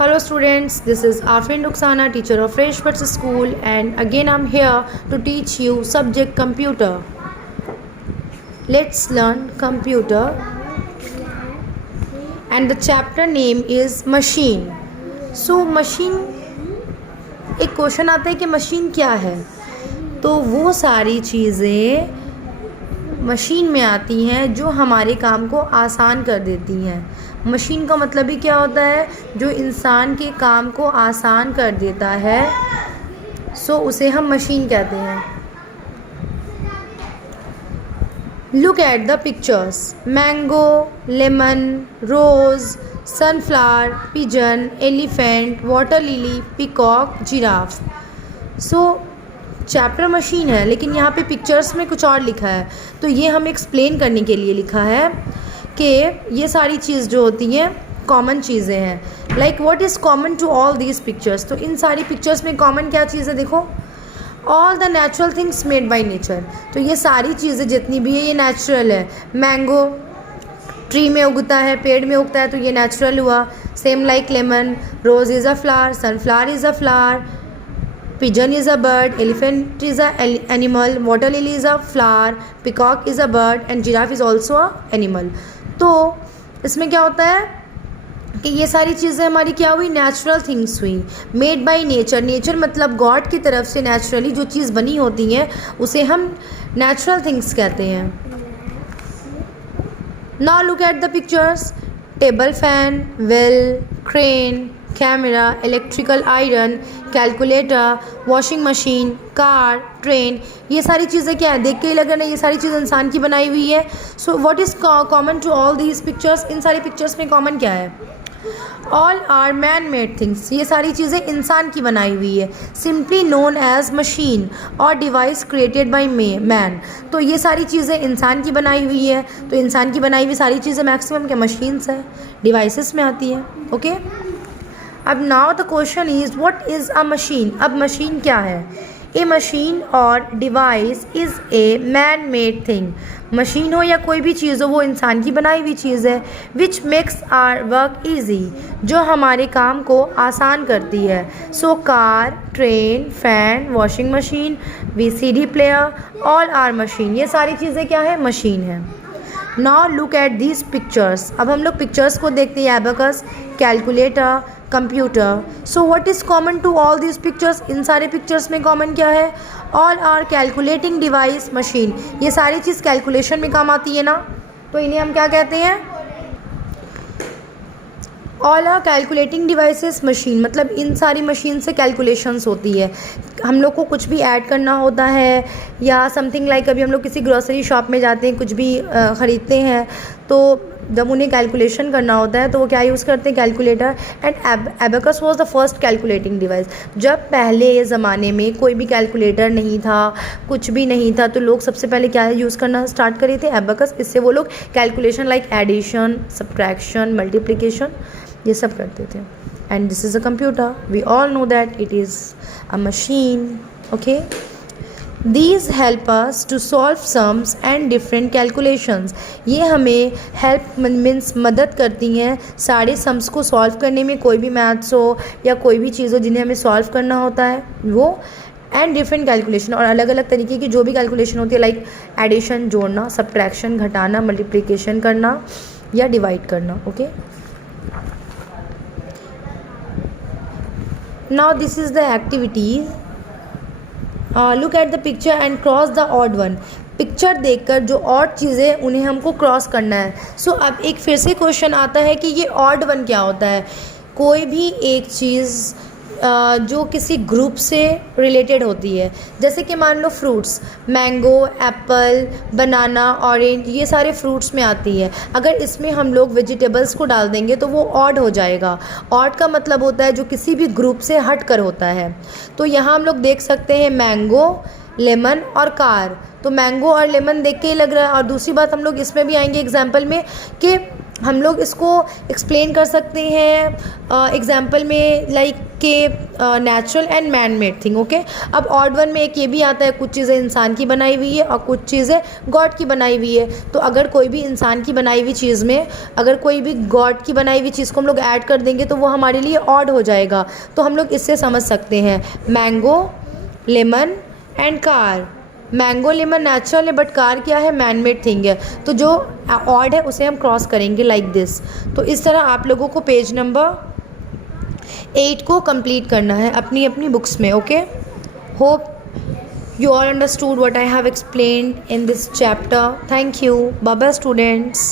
Hello students, this is Afrin Ruxana, teacher of Fresh Birds School, and again I'm here to teach you subject computer. Let's learn computer and the chapter name is machine. So machine, एक question आता है कि machine क्या है, तो वो सारी चीज़ें मशीन में आती हैं जो हमारे काम को आसान कर देती हैं। मशीन का मतलब ही क्या होता है, जो इंसान के काम को आसान कर देता है, सो उसे हम मशीन कहते हैं। Look at the pictures, mango, lemon, rose, sunflower, pigeon, elephant, water lily, peacock, giraffe. So chapter machine है, लेकिन यहाँ पे पिक्चर्स में कुछ और लिखा है, तो ये हम एक्सप्लेन करने के लिए लिखा है कि ये सारी चीज़ जो होती हैं कॉमन चीज़ें हैं। Like what is common to all these pictures, तो इन सारी पिक्चर्स में कॉमन क्या चीज़ है, देखो, all the natural things made by nature. तो ये सारी चीज़ें जितनी भी है ये नेचुरल है। मैंगो ट्री में उगता है, पेड़ में उगता है, तो ये नेचुरल हुआ। Same like lemon, rose is a flower, sunflower is a flower, pigeon is a bird, elephant is a animal, water lily is a flower, peacock is a bird and giraffe is also a animal। तो इसमें क्या होता है कि ये सारी चीज़ें हमारी क्या हुई, नेचुरल थिंग्स हुई, मेड बाय नेचर। नेचर मतलब गॉड की तरफ से नेचुरली जो चीज़ बनी होती हैं उसे हम नेचुरल थिंग्स कहते हैं। Now look at the pictures, table fan, well, crane, camera, electrical iron, calculator, washing machine, car, train. ये सारी चीज़ें क्या है, देख के ही लग रहा है ये सारी चीज़ इंसान की बनाई हुई है। So what is common to all these pictures, इन सारी पिक्चर्स में कॉमन क्या है, all are man made things. ये सारी चीज़ें इंसान की बनाई हुई है, सिंपली नोन एज मशीन और डिवाइस क्रिएटेड बाय मैन। तो ये सारी चीज़ें इंसान की बनाई हुई है, तो इंसान की बनाई हुई सारी चीज़ें मैक्सिमम क्या मशीन्स है, डिवाइसेस में आती है। ओके, अब now the question is what is a machine. अब मशीन क्या है, ए मशीन और device is a man made thing. Machine हो या कोई भी चीज़ हो, वो इंसान की बनाई हुई चीज़ है। Which makes our work easy, जो हमारे काम को आसान करती है। So car, train, fan, washing machine, VCD player, all are machine. ये सारी चीज़ें क्या है, मशीन है। Now look at these pictures. अब हम लोग पिक्चर्स को देखते हैं, abacus, calculator, computer. So what is common to all these pictures, इन सारे पिक्चर्स में कॉमन क्या है, all are calculating device machine. ये सारी चीज़ कैलकुलेशन में काम आती है ना, तो इन्हें हम क्या कहते हैं, all are calculating devices machine. मतलब इन सारी मशीन से कैलकुलेशंस होती है। हम लोग को कुछ भी ऐड करना होता है या समथिंग लाइक, अभी हम लोग किसी ग्रोसरी शॉप में जाते हैं, कुछ भी ख़रीदते हैं, तो जब उन्हें कैलकुलेशन करना होता है तो वो क्या यूज़ करते हैं, calculator. And abacus was the first calculating device. जब पहले ज़माने में कोई भी कैलकुलेटर नहीं था, कुछ भी नहीं था, तो लोग सबसे पहले क्या यूज़ करना स्टार्ट करे थे, एबेकस। इससे वो लोग calculation like addition, subtraction, multiplication, ये सब करते थे। And this is a computer, we all know that it is a machine. Okay, These help us to solve sums and different calculations। ये हमें help मीन्स मदद करती हैं सारे सम्स को सॉल्व करने में, कोई भी मैथ्स हो या कोई भी चीज़ हो जिन्हें हमें सॉल्व करना होता है वो, एंड डिफरेंट कैलकुलेशन, और अलग अलग तरीके की जो भी कैलकुलेशन होती है, लाइक एडिशन, जोड़ना, सब्ट्रैक्शन, घटाना, मल्टीप्लिकेशन करना या डिवाइड करना। Okay, now this is the activities. Look at the picture and cross the odd one. Picture देखकर जो ऑड चीज़ें उन्हें हमको क्रॉस करना है। सो अब एक फिर से क्वेश्चन आता है कि ये ऑड वन क्या होता है। कोई भी एक चीज़ जो किसी ग्रुप से रिलेटेड होती है, जैसे कि मान लो फ्रूट्स, मैंगो, एप्पल, बनाना, ऑरेंज, ये सारे फ्रूट्स में आती है। अगर इसमें हम लोग वेजिटेबल्स को डाल देंगे तो वो ऑड हो जाएगा। ऑड का मतलब होता है जो किसी भी ग्रुप से हट कर होता है। तो यहाँ हम लोग देख सकते हैं मैंगो, लेमन और कार। तो मैंगो और लेमन देख के ही लग रहा है। और दूसरी बात हम लोग इसमें भी आएंगे एग्जाम्पल में कि हम लोग इसको एक्सप्लेन कर सकते हैं एग्जाम्पल में, लाइक के natural and man made thing. Okay, अब ऑड वन में एक ये भी आता है, कुछ चीज़ें इंसान की बनाई हुई है और कुछ चीज़ें गॉड की बनाई हुई है। तो अगर कोई भी इंसान की बनाई हुई चीज़ में अगर कोई भी गॉड की बनाई हुई चीज़ को हम लोग ऐड कर देंगे तो वो हमारे लिए ऑड हो जाएगा। तो हम लोग इससे समझ सकते हैं mango, lemon and car. Mango lemon natural है बट कार क्या है, मैन मेड थिंग है। तो जो ऑड है उसे हम क्रॉस करेंगे लाइक दिस। तो इस तरह आप लोगों को पेज नंबर 8 को कंप्लीट करना है अपनी अपनी बुक्स में। Okay, hope you all understood what I have explained in this chapter. Thank you. Bye bye students.